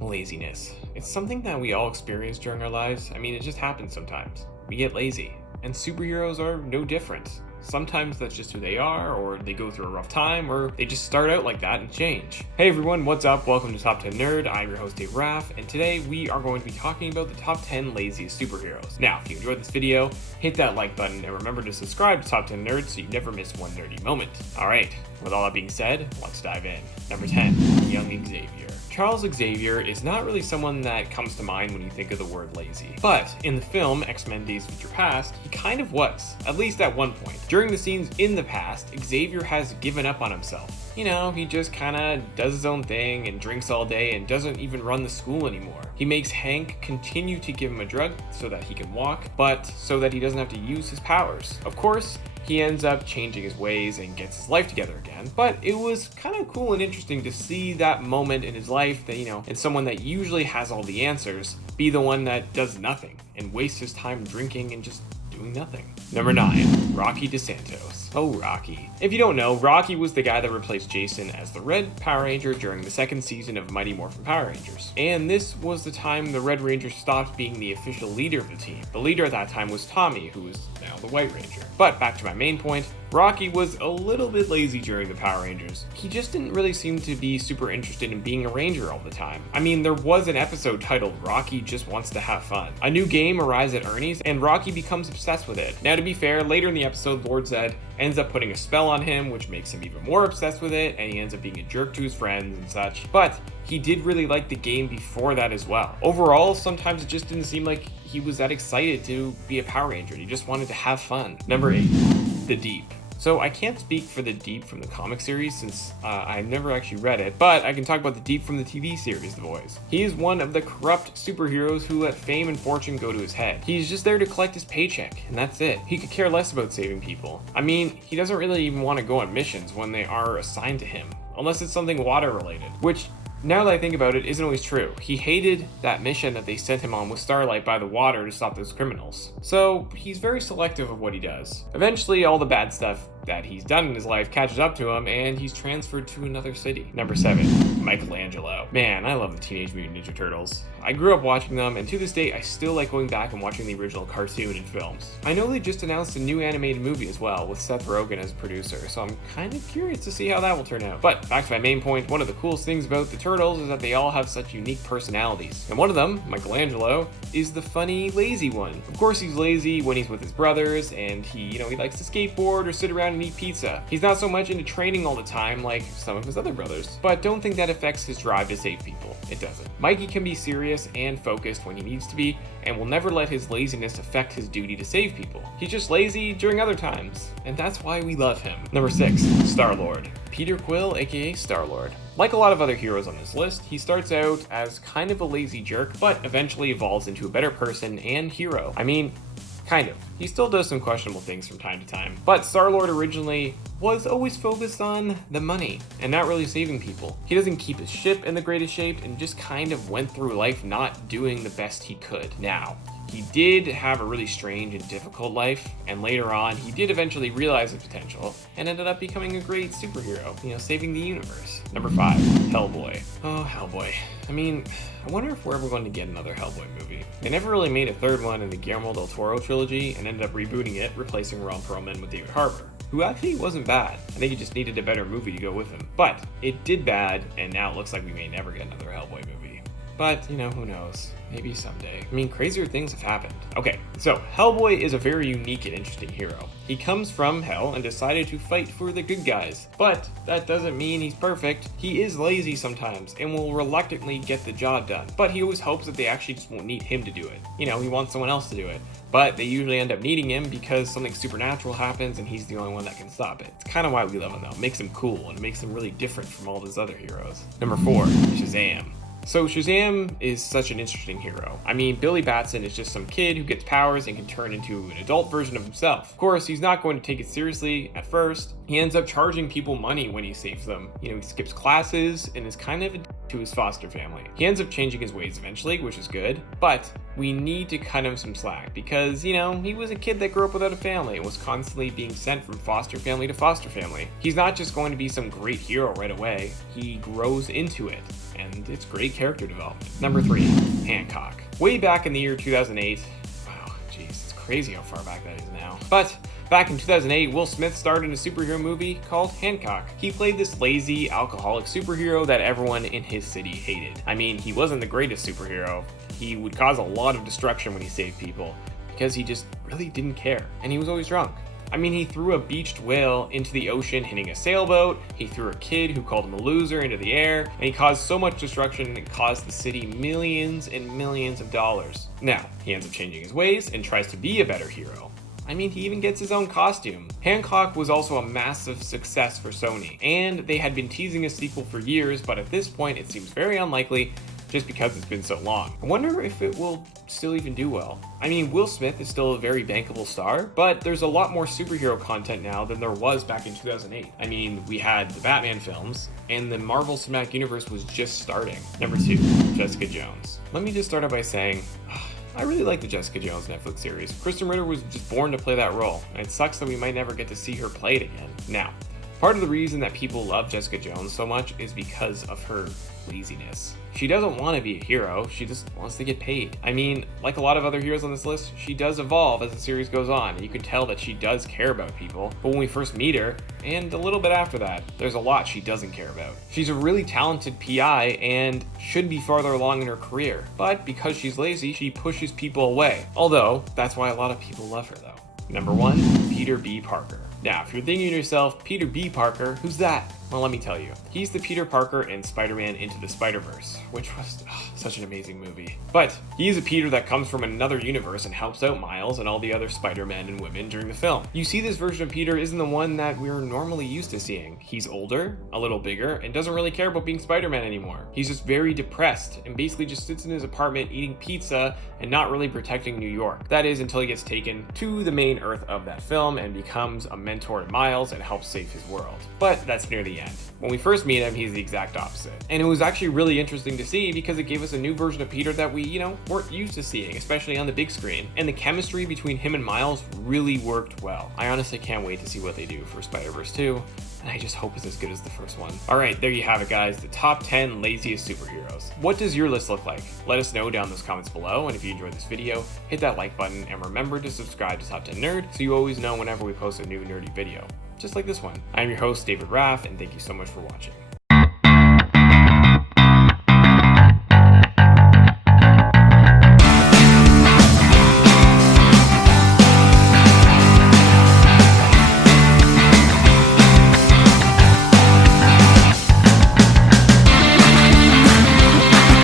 Laziness. It's something that we all experience during our lives. I mean, it just happens sometimes. We get lazy, and superheroes are no different. Sometimes that's just who they are, or they go through a rough time, or they just start out like that and change. Hey everyone, what's up? Welcome to Top 10 Nerd. I'm your host Dave Raff, and today we are going to be talking about the top 10 laziest superheroes. Now, if you enjoyed this video, hit that like button and remember to subscribe to Top 10 Nerd so you never miss one nerdy moment. Alright, with all that being said, let's dive in. Number 10, Young Xavier. Charles Xavier is not really someone that comes to mind when you think of the word lazy. But in the film X-Men Days of Future Past, he kind of was, at least at one point. During the scenes in the past, Xavier has given up on himself. You know, he just kinda does his own thing and drinks all day and doesn't even run the school anymore. He makes Hank continue to give him a drug so that he can walk, but so that he doesn't have to use his powers. Of course, he ends up changing his ways and gets his life together again. But it was kind of cool and interesting to see that moment in his life that, and someone that usually has all the answers be the one that does nothing and wastes his time drinking and just doing nothing. Number 9, Rocky DeSantos. Oh, Rocky. If you don't know, Rocky was the guy that replaced Jason as the Red Power Ranger during the second season of Mighty Morphin Power Rangers. And this was the time the Red Ranger stopped being the official leader of the team. The leader at that time was Tommy, who is now the White Ranger. But back to my main point, Rocky was a little bit lazy during the Power Rangers. He just didn't really seem to be super interested in being a ranger all the time. I mean, there was an episode titled Rocky Just Wants to Have Fun. A new game arrives at Ernie's and Rocky becomes obsessed with it. Now to be fair, later in the episode, Lord Zed ends up putting a spell on him, which makes him even more obsessed with it, and he ends up being a jerk to his friends and such. But he did really like the game before that as well. Overall, sometimes it just didn't seem like he was that excited to be a Power Ranger. He just wanted to have fun. Number 8, The Deep. So I can't speak for the Deep from the comic series since I've never actually read it, but I can talk about the Deep from the TV series, The Boys. He is one of the corrupt superheroes who let fame and fortune go to his head. He's just there to collect his paycheck, and that's it. He could care less about saving people. I mean, he doesn't really even want to go on missions when they are assigned to him, unless it's something water related, which, now that I think about it, isn't always true. He hated that mission that they sent him on with Starlight by the water to stop those criminals. So he's very selective of what he does. Eventually, all the bad stuff that he's done in his life catches up to him and he's transferred to another city. Number 7, Michelangelo. Man, I love the Teenage Mutant Ninja Turtles. I grew up watching them, and to this day, I still like going back and watching the original cartoon and films. I know they just announced a new animated movie as well, with Seth Rogen as a producer, so I'm kind of curious to see how that will turn out. But back to my main point, one of the coolest things about the Turtles is that they all have such unique personalities. And one of them, Michelangelo, is the funny, lazy one. Of course, he's lazy when he's with his brothers, and he likes to skateboard or sit around and eat pizza. He's not so much into training all the time like some of his other brothers, but don't think that affects his drive to save people. It doesn't. Mikey can be serious and focused when he needs to be, and will never let his laziness affect his duty to save people. He's just lazy during other times, and that's why we love him. Number 6, STARLORD. Peter Quill, aka STARLORD. Like a lot of other heroes on this list, he starts out as kind of a lazy jerk, but eventually evolves into a better person and hero. I mean, kind of. He still does some questionable things from time to time, but Star-Lord originally was always focused on the money and not really saving people. He doesn't keep his ship in the greatest shape and just kind of went through life not doing the best he could. Now, he did have a really strange and difficult life, and later on, he did eventually realize his potential and ended up becoming a great superhero, saving the universe. Number 5, Hellboy. Oh, Hellboy. I mean, I wonder if we're ever going to get another Hellboy movie. They never really made a third one in the Guillermo del Toro trilogy and ended up rebooting it, replacing Ron Perlman with David Harbour, who actually wasn't bad. I think he just needed a better movie to go with him. But it did bad, and now it looks like we may never get another Hellboy movie. But, who knows? Maybe someday. I mean, crazier things have happened. Okay, so Hellboy is a very unique and interesting hero. He comes from hell and decided to fight for the good guys. But that doesn't mean he's perfect. He is lazy sometimes and will reluctantly get the job done. But he always hopes that they actually just won't need him to do it. He wants someone else to do it. But they usually end up needing him because something supernatural happens and he's the only one that can stop it. It's kind of why we love him though. It makes him cool and it makes him really different from all those other heroes. Number 4, Shazam. So Shazam is such an interesting hero. I mean, Billy Batson is just some kid who gets powers and can turn into an adult version of himself. Of course, he's not going to take it seriously at first. He ends up charging people money when he saves them. He skips classes and is kind of a to his foster family. He ends up changing his ways eventually, which is good, but we need to cut him some slack because, he was a kid that grew up without a family and was constantly being sent from foster family to foster family. He's not just going to be some great hero right away. He grows into it. and it's great character development. Number 3, Hancock. Way back in the year 2008, wow, jeez, it's crazy how far back that is now. But back in 2008, Will Smith starred in a superhero movie called Hancock. He played this lazy, alcoholic superhero that everyone in his city hated. I mean, he wasn't the greatest superhero. He would cause a lot of destruction when he saved people, because he just really didn't care, and he was always drunk. I mean, he threw a beached whale into the ocean hitting a sailboat, he threw a kid who called him a loser into the air, and he caused so much destruction it cost the city millions and millions of dollars. Now, he ends up changing his ways and tries to be a better hero. I mean, he even gets his own costume. Hancock was also a massive success for Sony, and they had been teasing a sequel for years, but at this point it seems very unlikely just because it's been so long. I wonder if it will still even do well. I mean, Will Smith is still a very bankable star, but there's a lot more superhero content now than there was back in 2008. I mean, we had the Batman films, and the Marvel Cinematic Universe was just starting. Number 2, Jessica Jones. Let me just start out by saying, I really like the Jessica Jones Netflix series. Kristen Ritter was just born to play that role, and it sucks that we might never get to see her play it again. Now, part of the reason that people love Jessica Jones so much is because of her laziness. She doesn't want to be a hero, she just wants to get paid. I mean, like a lot of other heroes on this list, she does evolve as the series goes on, and you can tell that she does care about people, but when we first meet her, and a little bit after that, there's a lot she doesn't care about. She's a really talented PI and should be farther along in her career, but because she's lazy, she pushes people away. Although, that's why a lot of people love her though. Number 1, Peter B. Parker. Now, if you're thinking to yourself, Peter B. Parker, who's that? Well, let me tell you. He's the Peter Parker in Spider-Man Into the Spider-Verse, which was such an amazing movie. But he's a Peter that comes from another universe and helps out Miles and all the other Spider-Men and women during the film. You see, this version of Peter isn't the one that we're normally used to seeing. He's older, a little bigger, and doesn't really care about being Spider-Man anymore. He's just very depressed and basically just sits in his apartment eating pizza and not really protecting New York. That is until he gets taken to the main Earth of that film and becomes a mentor to Miles and helps save his world. But that's near the end. When we first meet him, he's the exact opposite. And it was actually really interesting to see because it gave us a new version of Peter that we, weren't used to seeing, especially on the big screen. And the chemistry between him and Miles really worked well. I honestly can't wait to see what they do for Spider-Verse 2. And I just hope it's as good as the first one. Alright, there you have it guys, the top 10 laziest superheroes. What does your list look like? Let us know down in those comments below, and if you enjoyed this video, hit that like button, and remember to subscribe to Top 10 Nerd so you always know whenever we post a new nerdy video, just like this one. I'm your host, David Raff, and thank you so much for watching.